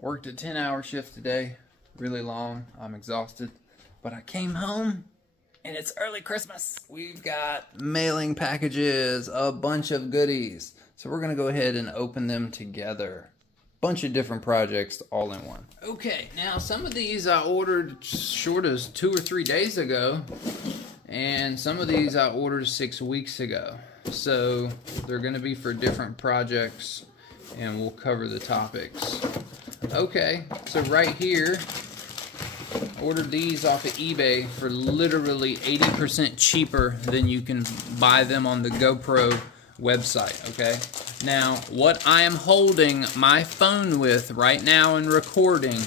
Worked a 10-hour shift today, really long. I'm exhausted, but I came home and it's early Christmas. We've got mailing packages, a bunch of goodies. So we're gonna go ahead and open them together. Bunch of different projects all in one. Okay, now some of these I ordered short as 2 or 3 days ago, and some of these I ordered 6 weeks ago. So they're gonna be for different projects, and we'll cover the topics. Okay, so right here, I ordered these off of eBay for literally 80% cheaper than you can buy them on the GoPro website, okay? Now, what I am holding my phone with right now and recording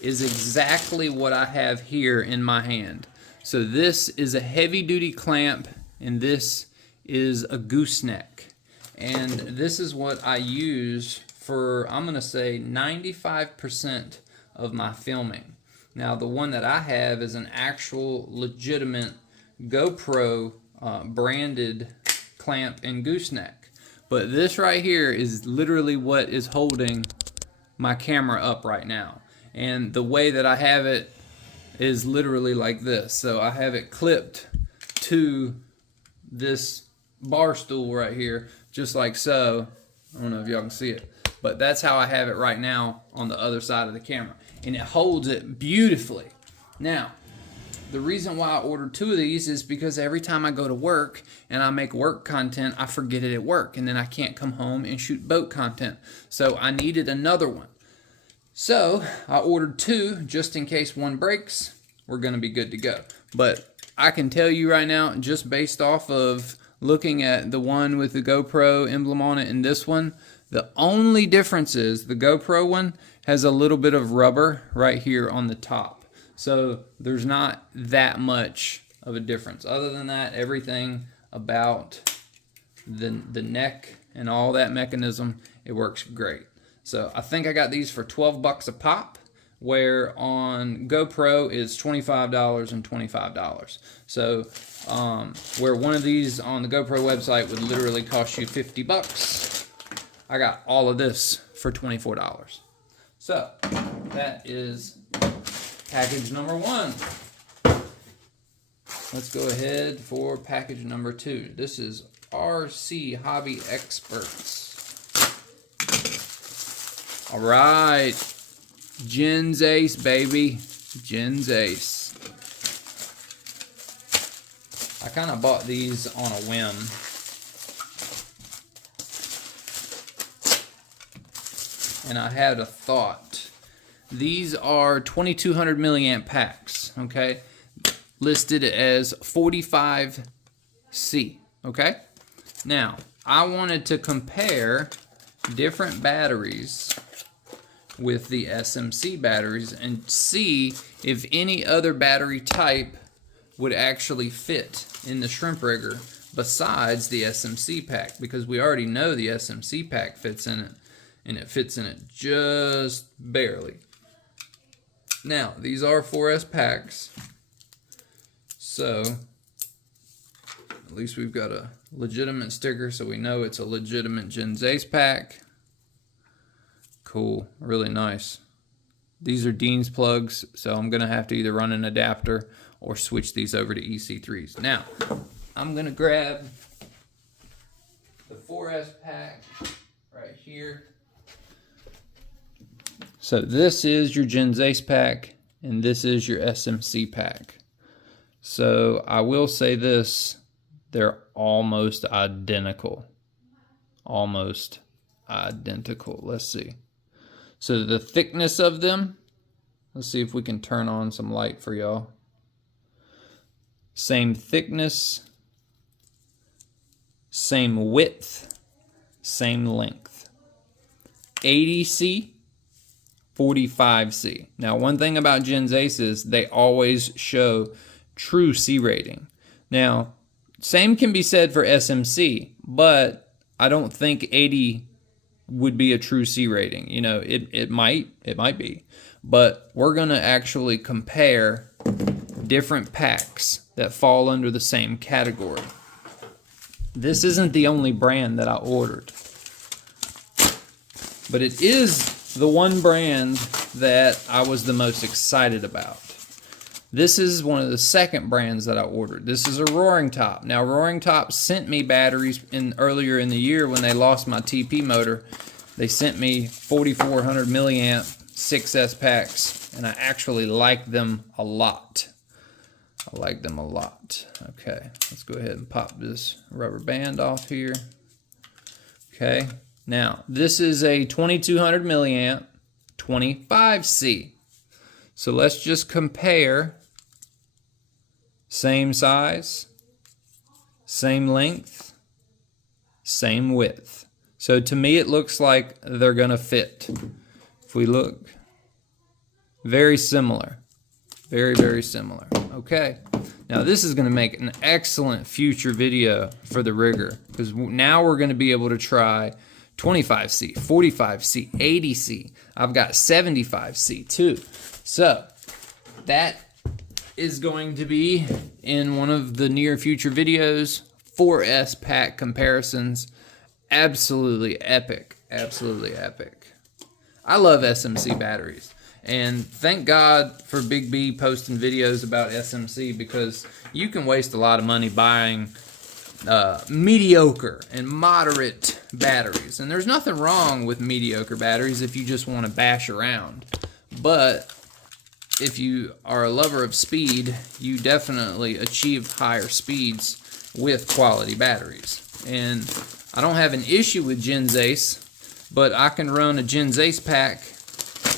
is exactly what I have here in my hand. So this is a heavy-duty clamp, and this is a gooseneck. And this is what I use for, I'm gonna say, 95% of my filming. Now, the one that I have is an actual legitimate GoPro branded clamp and gooseneck. But this right here is literally what is holding my camera up right now. And the way that I have it is literally like this. So I have it clipped to this bar stool right here, just like so. I don't know if y'all can see it, but that's how I have it right now on the other side of the camera. And it holds it beautifully. Now, the reason why I ordered 2 of these is because every time I go to work and I make work content, I forget it at work, and then I can't come home and shoot boat content. So I needed another one. So I ordered 2 just in case one breaks. We're gonna be good to go. But I can tell you right now, just based off of looking at the one with the GoPro emblem on it and this one, the only difference is the GoPro one has a little bit of rubber right here on the top. So there's not that much of a difference. Other than that, everything about the neck and all that mechanism, it works great. So I think I got these for 12 bucks a pop, where on GoPro it's $25 and $25. So where one of these on the GoPro website would literally cost you 50 bucks, I got all of this for $24. So that is package number 1. Let's go ahead for package number 2. This is RC Hobby Experts. All right, GensAce, baby, GensAce. I kind of bought these on a whim. And I had a thought. These are 2200 milliamp packs, okay? Listed as 45C, okay? Now, I wanted to compare different batteries with the SMC batteries and see if any other battery type would actually fit in the shrimp rigger besides the SMC pack, because we already know the SMC pack fits in it, and it fits in it just barely. Now, these are 4S packs, so at least we've got a legitimate sticker, so we know it's a legitimate GensAce pack. Cool, really nice. These are Dean's plugs, so I'm gonna have to either run an adapter or switch these over to EC3s. Now, I'm gonna grab the 4S pack right here. So this is your GensAce pack, and this is your SMC pack. So I will say this, they're almost identical. Almost identical. Let's see. So the thickness of them, let's see if we can turn on some light for y'all. Same thickness, same width, same length. 80C, 45C. Now, one thing about GensAce is they always show true C rating. Now, same can be said for SMC, but I don't think 80 would be a true C rating. You know, it might be, but we're gonna actually compare different packs that fall under the same category. This isn't the only brand that I ordered, but it is the one brand that I was the most excited about. This is one of the second brands that I ordered. This is a Roaring Top. Now, Roaring Top sent me batteries earlier in the year when they lost my TP motor. They sent me 4,400 milliamp 6S packs, and I actually like them a lot. I like them a lot. Okay, let's go ahead and pop this rubber band off here. Okay, now this is a 2,200 milliamp 25C. So let's just compare. Same size, same length, same width. So to me it looks like they're gonna fit. If we look, very similar. Very, very similar. Okay, now this is gonna make an excellent future video for the rigger, because now we're gonna be able to try 25C, 45C, 80C. I've got 75C too. So that is going to be in one of the near future videos. 4S pack comparisons. Absolutely epic. Absolutely epic. I love SMC batteries. And thank God for Big B posting videos about SMC, because you can waste a lot of money buying mediocre and moderate batteries. And there's nothing wrong with mediocre batteries if you just want to bash around. But if you are a lover of speed, you definitely achieve higher speeds with quality batteries. And I don't have an issue with GensAce, but I can run a GensAce pack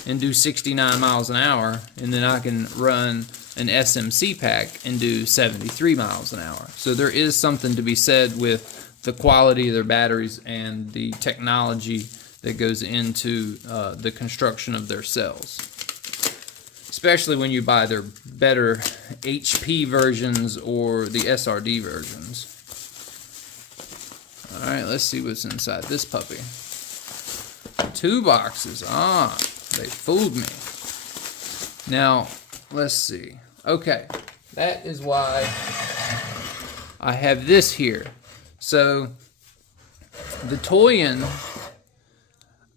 and do 69 miles an hour, and then I can run an SMC pack and do 73 miles an hour. So there is something to be said with the quality of their batteries and the technology that goes into the construction of their cells. Especially when you buy their better HP versions or the SRD versions. Alright, let's see what's inside this puppy. 2 boxes. Ah, they fooled me. Now, let's see. Okay, that is why I have this here. So, the Toyan,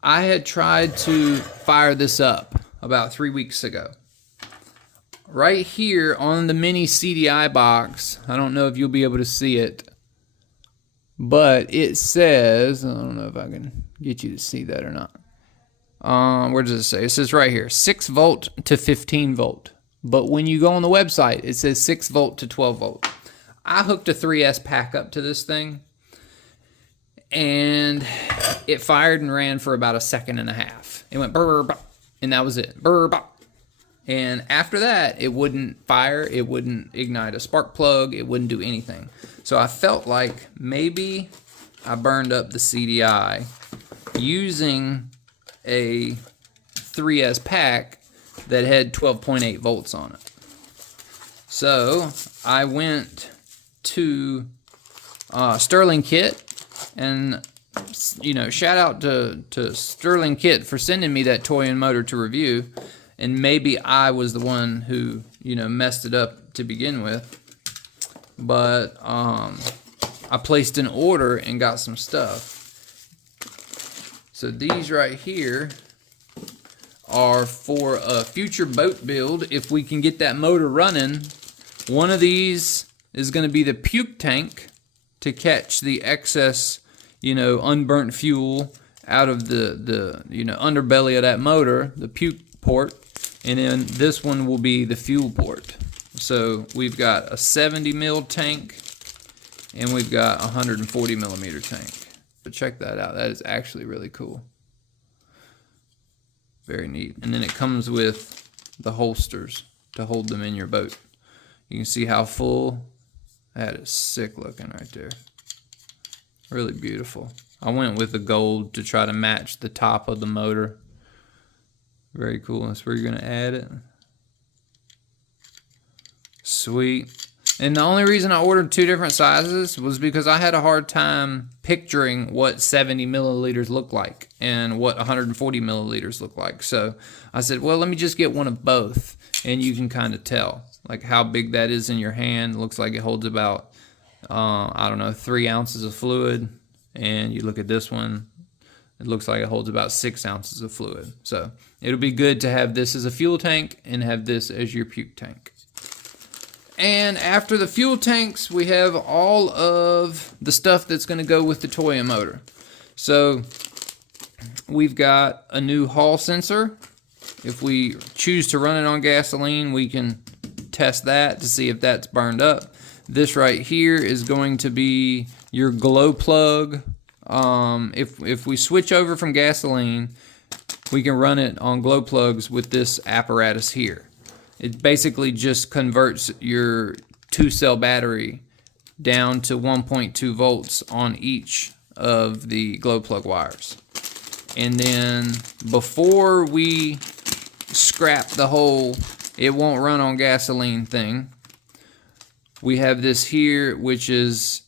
I had tried to fire this up about 3 weeks ago. Right here on the mini CDI box, I don't know if you'll be able to see it, but it says, I don't know if I can get you to see that or not. Where does it say? It says right here, 6 volt to 15 volt. But when you go on the website, it says 6 volt to 12 volt. I hooked a 3S pack up to this thing, and it fired and ran for about 1.5 seconds. It went brr, brr, and that was it. Brr, brr. And after that, it wouldn't fire, it wouldn't ignite a spark plug, it wouldn't do anything. So I felt like maybe I burned up the CDI using a 3S pack that had 12.8 volts on it. So I went to Sterling Kit, and you know, shout out to Sterling Kit for sending me that Toyan motor to review. And maybe I was the one who, you know, messed it up to begin with. But I placed an order and got some stuff. So these right here are for a future boat build. If we can get that motor running, one of these is going to be the puke tank to catch the excess, you know, unburnt fuel out of the you know, underbelly of that motor, the puke port. And then this one will be the fuel port. So we've got a 70 mil tank, and we've got a 140 millimeter tank. But check that out. That is actually really cool. Very neat. And then it comes with the holsters to hold them in your boat. You can see how full. That is sick looking right there. Really beautiful. I went with the gold to try to match the top of the motor. Very cool. That's where you're going to add it. Sweet. And the only reason I ordered 2 different sizes was because I had a hard time picturing what 70 milliliters look like and what 140 milliliters look like. So I said, well, let me just get one of both, and you can kind of tell like how big that is in your hand. It looks like it holds about, I don't know, 3 ounces of fluid. And you look at this one, It looks like it holds about 6 ounces of fluid. So it'll be good to have this as a fuel tank and have this as your puke tank. And after the fuel tanks, we have all of the stuff that's going to go with the Toyan motor. So we've got a new Hall sensor. If we choose to run it on gasoline, we can test that to see if that's burned up. This right here is going to be your glow plug. If we switch over from gasoline, we can run it on glow plugs with this apparatus here. It basically just converts your 2-cell battery down to 1.2 volts on each of the glow plug wires. And then before we scrap the whole it won't run on gasoline thing, we have this here, which is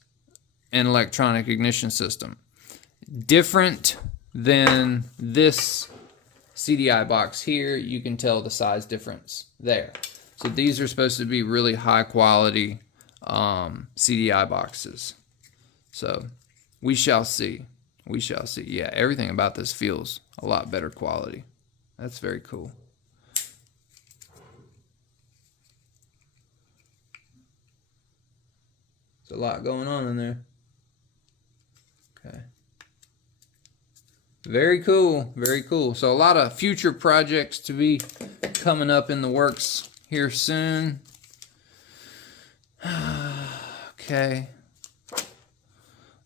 an electronic ignition system. Different than this CDI box here, you can tell the size difference there. So these are supposed to be really high quality CDI boxes. So we shall see. We shall see. Yeah, everything about this feels a lot better quality. That's very cool. There's a lot going on in there. Okay. Very cool, very cool. So a lot of future projects to be coming up in the works here soon. Okay.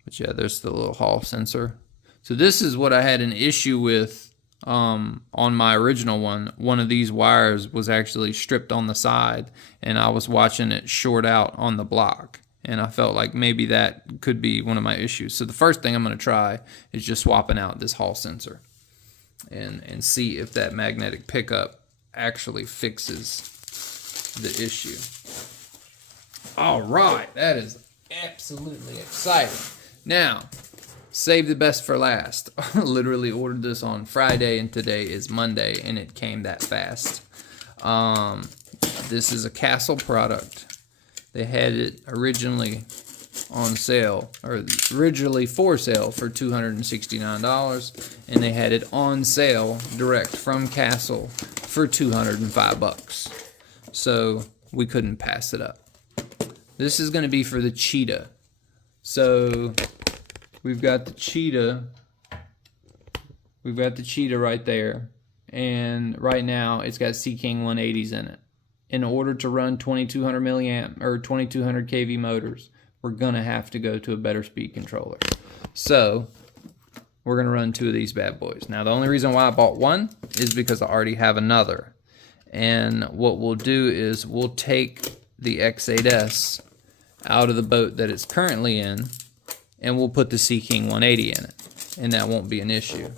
But yeah, there's the little Hall sensor. So this is what I had an issue with on my original one. One of these wires was actually stripped on the side, and I was watching it short out on the block. And I felt like maybe that could be one of my issues. So the first thing I'm going to try is just swapping out this Hall sensor and see if that magnetic pickup actually fixes the issue. All right, that is absolutely exciting. Now, save the best for last. I literally ordered this on Friday, and today is Monday, and it came that fast. This is a Castle product. They had it originally on sale, or originally for sale for $269, and they had it on sale direct from Castle for $205. So we couldn't pass it up. This is going to be for the Cheetah. So we've got the Cheetah. We've got the Cheetah right there, and right now it's got Sea-King 180s in it. In order to run 2200 milliamp or 2200 kV motors, we're going to have to go to a better speed controller. So we're going to run 2 of these bad boys. Now, the only reason why I bought one is because I already have another. And what we'll do is we'll take the X8S out of the boat that it's currently in, and we'll put the Sea-King 180 in it. And that won't be an issue.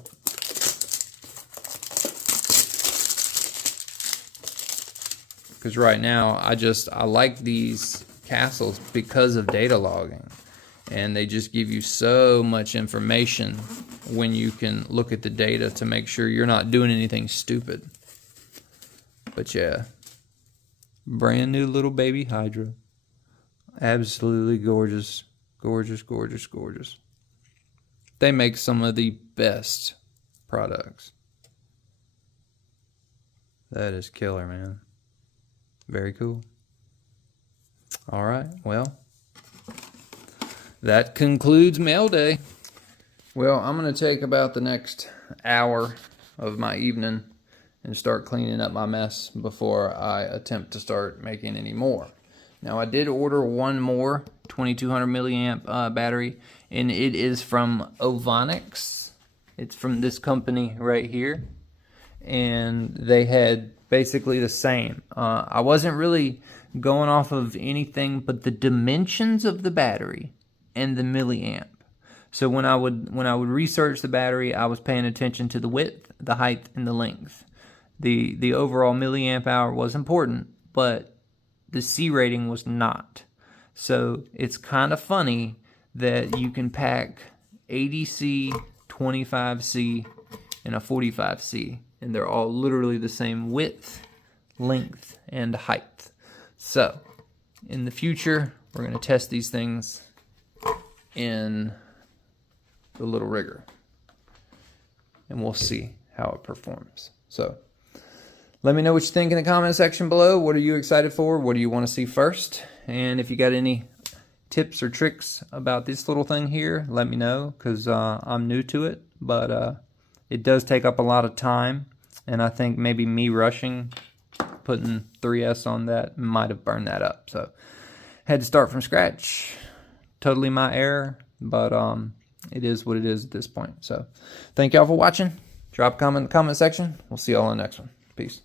Because right now, I like these Castles because of data logging. And they just give you so much information when you can look at the data to make sure you're not doing anything stupid. But yeah, brand new little baby Hydra. Absolutely gorgeous. Gorgeous, gorgeous, gorgeous. They make some of the best products. That is killer, man. Very cool. All right, well, that concludes mail day. Well, I'm going to take about the next hour of my evening and start cleaning up my mess before I attempt to start making any more. Now, I did order one more 2200 milliamp battery, and it is from Hwdracing. It's from this company right here, and they had basically the same. I wasn't really going off of anything but the dimensions of the battery and the milliamp. So when I would research the battery, I was paying attention to the width, the height, and the length. The overall milliamp hour was important, but the C rating was not. So it's kind of funny that you can pack 80C, 25C, and a 45C, and they're all literally the same width, length, and height. So in the future, we're going to test these things in the little rigger. and we'll see how it performs. So let me know what you think in the comment section below. What are you excited for? What do you want to see first? And if you got any tips or tricks about this little thing here, let me know, because I'm new to it, but it does take up a lot of time, and I think maybe me rushing, putting 3S on that might have burned that up. So had to start from scratch. Totally my error, but it is what it is at this point. So thank y'all for watching. Drop a comment in the comment section. We'll see y'all in the next one. Peace.